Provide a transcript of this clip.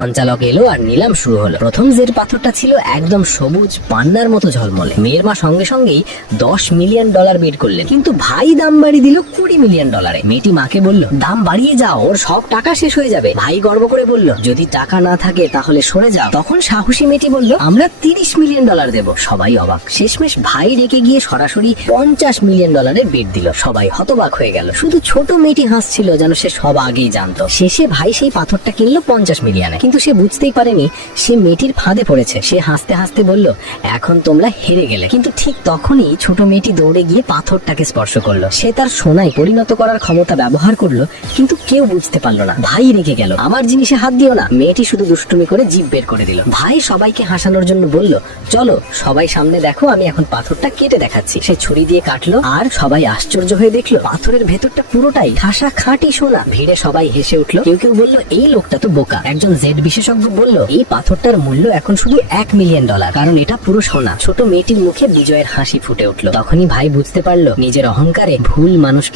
সঞ্চালক এলো আর নিলাম শুরু হলো। প্রথম যে পাথরটা ছিল একদম সবুজ পান্নার মতো ঝলমলে। মেয়ের মা সঙ্গে সঙ্গেই $10 মিলিয়ন বের করলেন, কিন্তু ভাই দাম বাড়িয়ে দিল $20 মিলিয়ন। মেয়েটি মাকে বলল, দাম বাড়িয়ে যাও, ওর সব টাকা শেষ হয়ে যাবে। ভাই গর্ব করে বলল, যদি টাকা না থাকে তাহলে সরে যাও। তখন সাহসী মেয়েটি বলল, আমরা $30 মিলিয়ন দেব। সবাই অবাক। শেষমেশ ভাই রেখে গিয়ে সরাসরি $50 মিলিয়ন বিড দিল। সবাই হতবাক হয়ে গেল। শুধু ছোট মেয়েটি হাসছিল, যেন সে সব আগেই জানতো। শেষে ভাই সেই পাথরটা কিনলো $50 মিলিয়নে। কিন্তু সে বুঝতেই পারেনি সে মেয়েটির ফাঁদে পড়েছে। সে হাসতে হাসতে বলল, এখন তোমরা হেরে গেলে। কিন্তু ঠিক তখনই ছোট মেয়েটি দৌড়ে গিয়ে পাথরটাকে স্পর্শ করলো। সে তার সোনায় পরিণত করার ক্ষমতা ব্যবহার করলো, কিন্তু কেউ বুঝতে পারলো না। ভাই রেগে গেল, আমার জিনিসে হাত দিও না। মেয়েটি শুধু দুষ্টুমি করে জিভ বের করে দিল। ভাই সবাইকে হাসানোর জন্য বলল, চলো সবাই সামনে দেখো, আমি এখন পাথরটা কেটে দেখাচ্ছি। সে ছুরি দিয়ে কাটলো আর সবাই আশ্চর্য হয়ে দেখলো পাথরের ভেতরটা পুরোটাই ঠাসা খাঁটি সোনা। ভিড়ে সবাই হেসে উঠলো। কেউ কেউ বলল, এই লোকটা তো বোকা। একজন জেড বিশেষজ্ঞ বলল, এই পাথরটার মূল্য এখন শুধু $1 মিলিয়ন, কারণ এটা পুরো সোনা। ছোট মেয়েটির মুখে বিজয়ের হাসি ফুটে উঠলো। তখনই ভাই বুঝতে পারলো নিজের অহংকারে ভুল মানুষকে